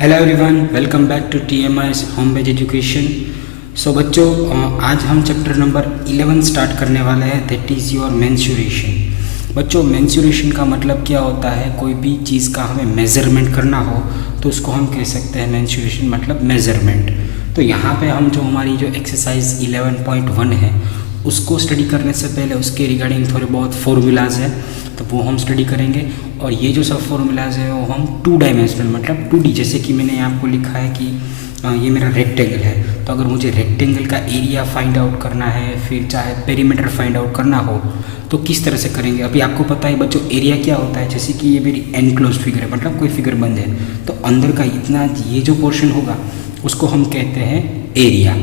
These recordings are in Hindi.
Hello everyone, welcome back to TMI's home based education. So बच्चों, आज हम चैप्टर नंबर 11 स्टार्ट करने वाले हैं, दैट इज़ योर मेंस्ट्रुएशन। बच्चों, मेंस्ट्रुएशन का मतलब क्या होता है? कोई भी चीज़ का हमें मेज़रमेंट करना हो तो उसको हम कह सकते हैं मेंस्ट्रुएशन मतलब मेज़रमेंट। तो यहाँ पे हम जो हमारी जो एक्सरसाइज 11.1 है उसको स्टडी करने से पहले उसके रिगार्डिंग थोड़े बहुत फॉर्मूलाज हैं, तो वो हम स्टडी करेंगे। और ये जो सब फॉर्मूलाज है वो हम 2 डायमेंशनल मतलब 2D, जैसे कि मैंने आपको लिखा है कि ये मेरा रेक्टेंगल है, तो अगर मुझे रेक्टेंगल का एरिया फाइंड आउट करना है, फिर चाहे पेरीमीटर फाइंड आउट करना हो तो किस तरह से करेंगे। अभी आपको पता है बच्चों, एरिया क्या होता है। जैसे कि ये मेरी एनक्लोज फिगर है, मतलब कोई फिगर बंद है, तो अंदर का इतना ये जो पोर्शन होगा उसको हम कहते हैं एरिया।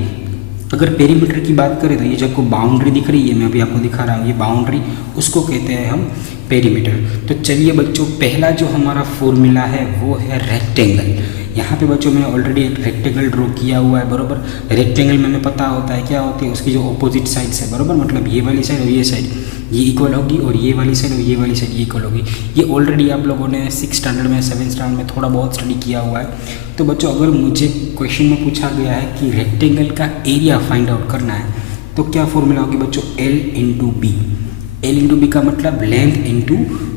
अगर पेरीमीटर की बात करें तो ये जो आपको बाउंड्री दिख रही है, मैं अभी आपको दिखा रहा हूँ, ये बाउंड्री, उसको कहते हैं हम पेरीमीटर। तो चलिए बच्चों, पहला जो हमारा फॉर्मूला है वो है रेक्टेंगल। यहाँ पे बच्चों मैंने ऑलरेडी एक रेक्टेंगल ड्रॉ किया हुआ है, बरोबर। रेक्टेंगल में हमें पता होता है क्या होती है, उसकी जो अपोजिट साइड्स है, बरोबर, मतलब ये वाली साइड और ये साइड ये इक्वल होगी, और ये वाली साइड और ये वाली साइड ये इक्वल होगी। ये ऑलरेडी आप लोगों ने 6 स्टैंडर्ड में 7 स्टैंडर्ड में थोड़ा बहुत स्टडी किया हुआ है। तो बच्चों, अगर मुझे क्वेश्चन में पूछा गया है कि रेक्टेंगल का एरिया फाइंड आउट करना है तो क्या फॉर्मूला होगी बच्चों? L into B. L into B का मतलब लेंथ इंटू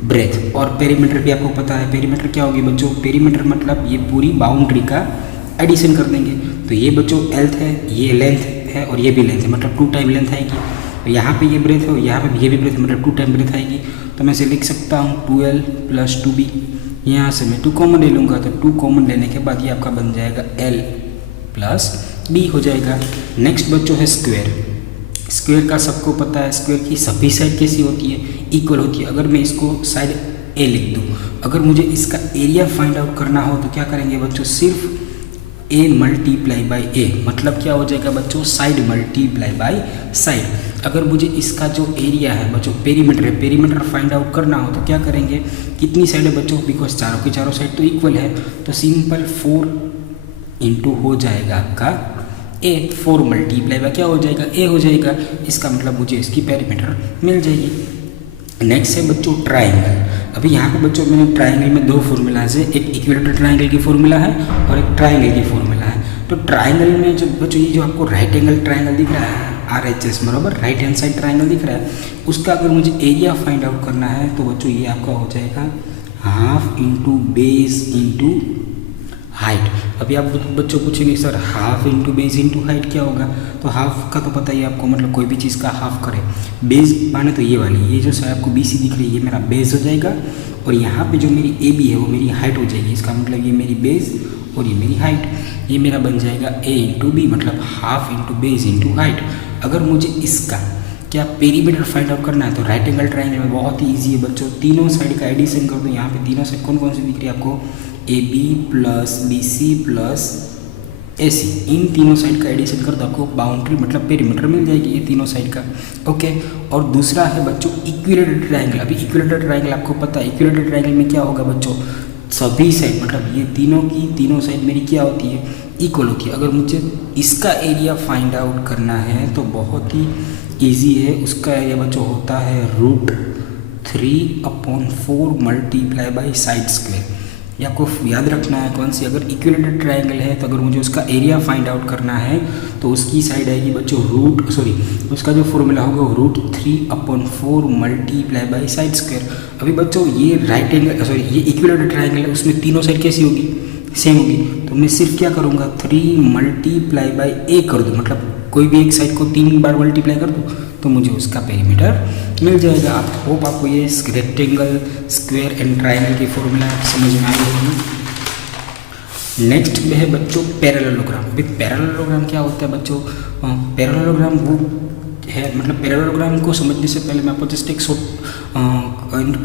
ब्रेथ। और पेरीमीटर भी आपको पता है, पेरीमीटर क्या होगी बच्चों? पेरीमीटर मतलब ये पूरी बाउंड्री का एडिशन कर देंगे। तो ये बच्चों लेंथ है, ये लेंथ है और ये भी लेंथ है, मतलब 2 टाइम लेंथ आएगी। तो यहाँ पे ये ब्रेथ है और यहाँ पे ये भी ब्रेथ है, मतलब 2 टाइम ब्रेथ आएगी। तो मैं इसे लिख सकता हूँ 2L प्लस 2B। यहाँ से मैं 2 कॉमन ले लूँगा, तो 2 कॉमन लेने के बाद ये आपका बन जाएगा L प्लस B हो जाएगा। नेक्स्ट बच्चों है स्क्वायर। स्क्वायर का सबको पता है, स्क्वायर की सभी साइड कैसी होती है? इक्वल होती है। अगर मैं इसको साइड A लिख दूँ, अगर मुझे इसका एरिया फाइंड आउट करना हो तो क्या करेंगे बच्चों? सिर्फ A मल्टीप्लाई बाई A, मतलब क्या हो जाएगा बच्चों? Side multiply by side. अगर मुझे इसका जो एरिया है बच्चों, पेरीमीटर है, पेरीमीटर फाइंड आउट करना हो तो क्या करेंगे? कितनी साइड है बच्चों? बिकॉज चारों की चारों साइड तो इक्वल है, तो सिंपल 4 इंटू हो जाएगा आपका A। 4 मल्टीप्लाई बाई क्या हो जाएगा? A हो जाएगा। इसका मतलब मुझे इसकी पेरीमीटर मिल जाएगी। नेक्स्ट है बच्चों ट्राइंगल। अभी यहाँ पे बच्चों मैंने ट्राइंगल में 2 फॉर्मूलाज है, एक इक्विलेटरल ट्राइंगल की फॉर्मूला है और एक ट्राइंगल की फॉर्मूला है। तो ट्राइंगल में जो बच्चों ये जो आपको राइट एंगल ट्राइंगल दिख रहा है, RHS बराबर, राइट हैंड साइड ट्राइंगल दिख रहा है, उसका अगर मुझे एरिया फाइंड आउट करना है तो बच्चों ये आपका हो जाएगा half into base into height. अभी आप बच्चों पूछेंगे sir half into base into height क्या होगा? तो हाफ का तो पता ही आपको, मतलब कोई भी चीज़ का हाफ करे। बेस माने तो ये वाली, ये जो साइड आपको BC दिख रही है ये मेरा बेस हो जाएगा, और यहाँ पे जो मेरी AB है वो मेरी हाइट हो जाएगी। इसका मतलब ये मेरी बेस और ये मेरी हाइट, ये मेरा बन जाएगा A इंटू बी, मतलब half into base into height. अगर मुझे इसका क्या पेरीमीटर फाइंड आउट करना है तो राइट एंगल ट्राइंगल में बहुत ही ईजी है बच्चों, तीनों साइड का एडिशन कर दो। यहाँ पे तीनों साइड कौन कौन सी दिख रही है आपको? AB plus BC plus AC, इन तीनों साइड का एडिशन कर दो, आपको बाउंड्री मतलब पेरीमीटर मिल जाएगी ये तीनों साइड का। ओके। और दूसरा है बच्चों इक्विलेटरल ट्राइंगल। अभी इक्विलेटरल ट्राइंगल आपको पता है, इक्विलेटरल ट्राइंगल में क्या होगा बच्चों? सभी साइड मतलब ये तीनों की तीनों साइड मेरी क्या होती है? इक्वल होती है। अगर मुझे इसका एरिया फाइंड आउट करना है तो बहुत ही ईजी है। उसका एरिया बच्चों होता है √3/4 मल्टीप्लाई बाई साइड स्क्वायर। ये आपको याद रखना है कौन सी? अगर इक्विलेटरल ट्राइंगल है तो अगर मुझे उसका एरिया फाइंड आउट करना है तो उसकी साइड आएगी बच्चों उसका जो फॉर्मूला होगा √3/4 मल्टीप्लाई बाई साइड स्क्वायर। अभी बच्चों ये राइट एंगल ये इक्विलेटरल ट्राइंगल है, उसमें तीनों साइड कैसी होगी? सेम होगी। तो मैं सिर्फ क्या करूँगा? 3 मल्टीप्लाई बाई A कर दूँ, मतलब कोई भी एक साइड को 3 बार मल्टीप्लाई कर दूँ तो मुझे उसका पेरीमीटर मिल जाएगा। आप होप आपको ये रेक्टेंगल, स्क्वायर एंड ट्राइंगल की फॉर्मूला समझ में आई होगी। नेक्स्ट में है बच्चों पैरेललोग्राम। अभी पैरेललोग्राम क्या होता है बच्चों? पैरेललोग्राम वो है, मतलब पैरेललोग्राम को समझने से पहले मैं आपको जस्ट एक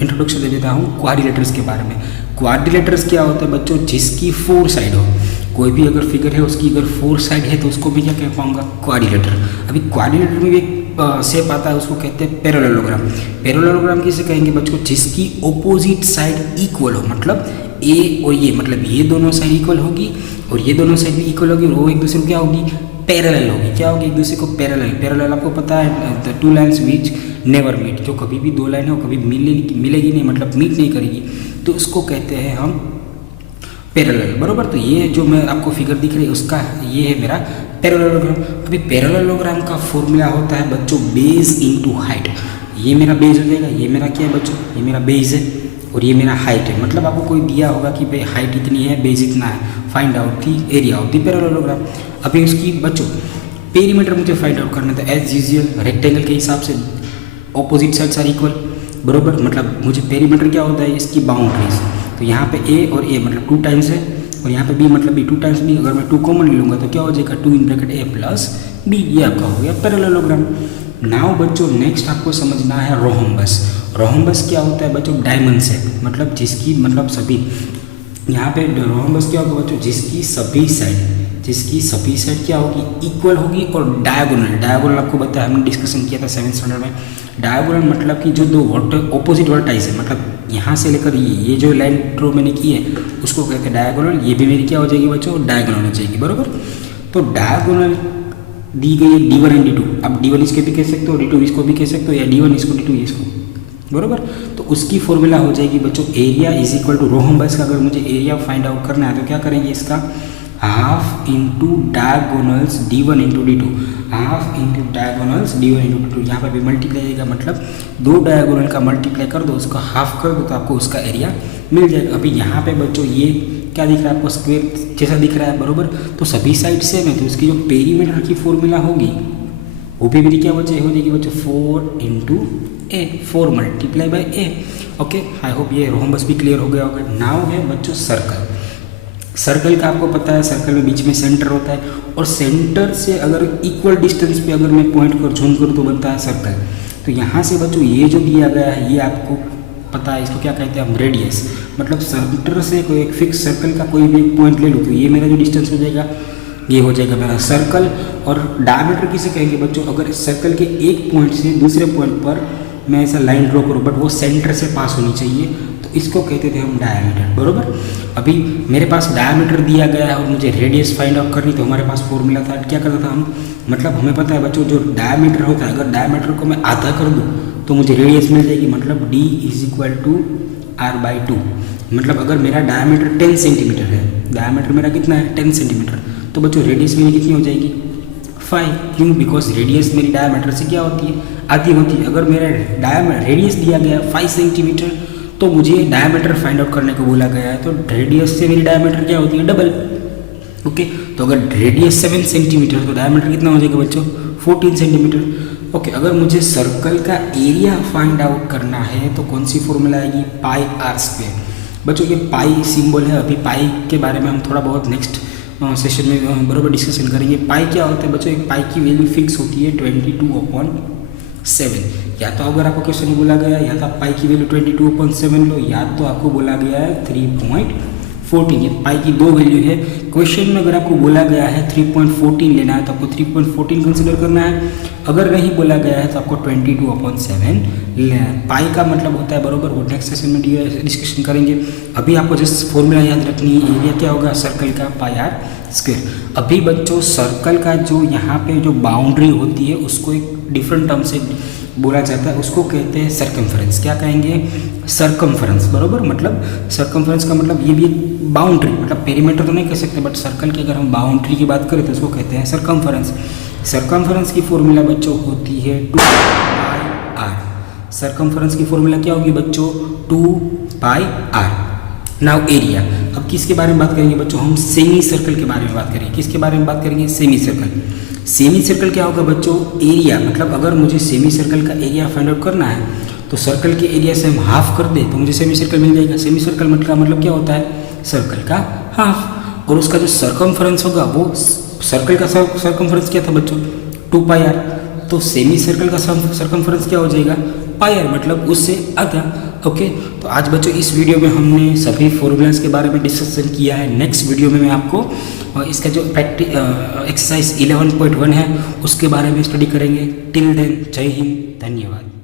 इंट्रोडक्शन दे देता हूँ क्वाड्रिलेटरस के बारे में। क्वाड्रिलेटरस क्या होता है बच्चों? जिसकी 4 साइड हो। कोई भी अगर फिगर है उसकी अगर 4 साइड है तो उसको भी क्या कह पाऊँगा? क्वाड्रिलेटर। अभी क्वाड्रिलेटर में भी एक शेप आता है, उसको कहते हैं पैरेललोग्राम। पैरेललोग्राम किसे कहेंगे बच्चों? जिसकी ऑपोजिट साइड इक्वल हो, मतलब A और ये, मतलब ये दोनों साइड इक्वल होगी और ये दोनों साइड भी इक्वल होगी, और वो एक दूसरे को क्या होगी? पैरेलल होगी। क्या होगी? एक दूसरे को पैरेलल। पैरेलल आपको पता है the 2 lines which never meet, जो कभी भी 2 लाइन हो कभी मिलेगी नहीं, मतलब मीट नहीं करेगी, तो उसको कहते हैं हम पैरेलल, बरोबर। तो ये जो मैं आपको फिगर दिख रही है उसका ये है मेरा पैरेललोग्राम। अभी पैरेललोग्राम का फॉर्मूला होता है बच्चों बेस इनटू हाइट। ये मेरा बेस हो जाएगा, ये मेरा क्या है बच्चों, ये मेरा बेस है और ये मेरा हाइट है। मतलब आपको कोई दिया होगा कि भाई हाइट इतनी है, बेस इतना है, find out the area of the parallelogram. अभी उसकी बच्चों पेरीमीटर मुझे फाइंड आउट करना था एज यूजुअल रेक्टेंगल के हिसाब से, ऑपोजिट साइड्स आर इक्वल, बरोबर। मतलब मुझे पेरीमीटर क्या होता है, इसकी बाउंड्रीज। तो यहाँ पे ए और ए मतलब 2 टाइम्स है और यहाँ पे बी मतलब बी 2 टाइम्स बी। अगर मैं 2 कॉमन ले लूँगा तो क्या हो जाएगा 2 in bracket A plus B. ये आपका हो गया पैरेललोग्राम। नाउ बच्चों नेक्स्ट आपको समझना है रोहम्बस। रोहम्बस क्या होता है बच्चों, डायमंड शेप, मतलब जिसकी मतलब सभी, यहाँ पे रोहम्बस क्या होगा बच्चों, जिसकी सभी साइड क्या होगी, इक्वल होगी और डायगोनल आपको बताया, हमने डिस्कशन किया था 7th स्टैंडर्ड में। डायगोनल मतलब कि जो दो ऑपोजिट वर्टाइस है, मतलब यहाँ से लेकर ये जो लाइन ड्रॉ मैंने की है उसको कहते हैं डायगोनल। ये भी मेरी क्या हो जाएगी बच्चों, डायगोनल हो जाएगी, बरोबर। तो डायगोनल दी गई है D1 एंड D2। अब D1 इसके भी कह सकते हो, D2 इसको भी कह सकते हो, या D1 इसको D2 इसको, बरोबर। तो उसकी फॉर्मूला हो जाएगी बच्चों area is equal to rhombus का अगर मुझे एरिया फाइंड आउट करना है तो क्या करेंगे, इसका half into diagonals D1 into D2, half into diagonals D1 into D2। यहाँ पर भी मल्टीप्लाई आएगा, मतलब 2 डायगोनल का मल्टीप्लाई कर दो, उसका हाफ कर दो तो आपको उसका एरिया मिल जाएगा। अभी यहाँ पे बच्चों ये क्या दिख रहा है आपको, स्क्वायर जैसा दिख रहा है, बरोबर। तो सभी साइड सेम है तो उसकी जो पेरीमीटर की फॉर्मूला होगी वो भी मेरी क्या हो जाएगी बच्चों 4 into A, 4 multiply by A. Okay, I hope ये रोहम्बस भी क्लियर हो गया होगा। नाउ है बच्चों सर्कल। सर्कल का आपको पता है, सर्कल में बीच में सेंटर होता है और सेंटर से अगर इक्वल डिस्टेंस पे अगर मैं पॉइंट कर झूम करूँ तो बनता है सर्कल। तो यहाँ से बच्चों ये जो दिया गया है ये आपको पता है, इसको क्या कहते हैं हम, रेडियस। मतलब सेंटर से कोई एक फिक्स सर्कल का कोई भी एक पॉइंट ले लूँ तो ये मेरा जो डिस्टेंस हो जाएगा ये हो जाएगा मेरा सर्कल। और डायमीटर किसे कहेंगे बच्चों, अगर सर्कल के एक पॉइंट से दूसरे पॉइंट पर मैं ऐसा लाइन ड्रॉ करूँ बट वो सेंटर से पास होनी चाहिए तो इसको कहते थे हम डायमीटर, बरोबर। अभी मेरे पास डायमीटर दिया गया है और मुझे रेडियस फाइंड आउट करनी, तो हमारे पास फॉर्मूला था, क्या करता था हम, मतलब हमें पता है बच्चों जो डायमीटर होता है अगर डायमीटर को मैं आधा कर दूँ तो मुझे रेडियस मिल जाएगी, मतलब D is equal to R/2। मतलब अगर मेरा डायमीटर 10 सेंटीमीटर है, डायमीटर मेरा कितना है 10 सेंटीमीटर, तो बच्चों रेडियस मेरी कितनी हो जाएगी 5। क्यों, बिकॉज रेडियस मेरी डायमीटर से क्या होती है, आधी होती है। अगर मेरा रेडियस दिया गया 5 सेंटीमीटर तो मुझे डायमीटर फाइंड आउट करने को बोला गया है, तो रेडियस से मेरी डायमीटर क्या होती है डबल। ओके, तो अगर रेडियस 7 सेंटीमीटर तो डायमीटर कितना हो जाएगा बच्चों 14 सेंटीमीटर। ओके, अगर मुझे सर्कल का एरिया फाइंड आउट करना है तो कौन सी फॉर्मूला आएगी, πr²। बच्चों ये पाई सिंबल है, अभी पाई के बारे में हम थोड़ा बहुत नेक्स्ट सेशन में बराबर डिस्कशन करेंगे। पाई क्या होता है बच्चों, एक पाई की वैल्यू फिक्स होती है 22/7। या तो अगर आपको क्वेश्चन में बोला गया है या तो आप पाई की वैल्यू 22/7 लो, या तो आपको बोला गया है 3.14। ये पाई की 2 वैल्यू है। क्वेश्चन में अगर आपको बोला गया है 3.14 लेना है तो आपको 3.14 कंसिडर करना है, अगर नहीं बोला गया है तो आपको 22/7 लेना है। पाई का मतलब होता है बरोबर, वो नेक्स्ट सेशन में डिस्कशन करेंगे। अभी आपको जस्ट फॉर्मूला याद रखनी है, एरिया क्या होगा सर्कल का πr²। अभी बच्चों सर्कल का जो यहाँ पे जो बाउंड्री होती है उसको एक डिफरेंट टर्म से बोला जाता है, उसको कहते हैं सर्कमफरेंस। क्या कहेंगे, सर्कमफरेंस, बरोबर। मतलब सर्कमफरेंस का मतलब ये भी बाउंड्री, मतलब पेरीमीटर तो नहीं कह सकते बट सर्कल की अगर हम बाउंड्री की बात करें तो उसको कहते हैं सर्कमफरेंस। सर्कमफरेंस की फॉर्मूला बच्चों होती है 2πr। सर्कमफरेंस की फॉर्मूला क्या होगी बच्चों 2πr। नाउ एरिया, अब किसके बारे में बात करेंगे बच्चों, हम सेमी सर्कल के बारे में बात करेंगे। किसके बारे में बात करेंगे, सेमी सर्कल। सेमी सर्कल क्या होगा बच्चों, एरिया। मतलब अगर मुझे सेमी सर्कल का एरिया फाइंड आउट करना है तो सर्कल के एरिया से हम हाफ कर दें तो मुझे सेमी सर्कल मिल जाएगा। सेमी सर्कल का मतलब क्या होता है, सर्कल का हाफ। और उसका जो सर्कमफरेंस होगा वो सर्कल का सर्कमफरेंस क्या था बच्चों 2πr, तो सेमी सर्कल का सर्कमफरेंस क्या हो जाएगा πr, मतलब उससे आधा। ओके, तो आज बच्चों इस वीडियो में हमने सभी फॉर्मूलाज के बारे में डिस्कशन किया है। नेक्स्ट वीडियो में मैं आपको इसका जो एक्सरसाइज 11.1 है उसके बारे में स्टडी करेंगे। टिल देन जय हिंद, धन्यवाद।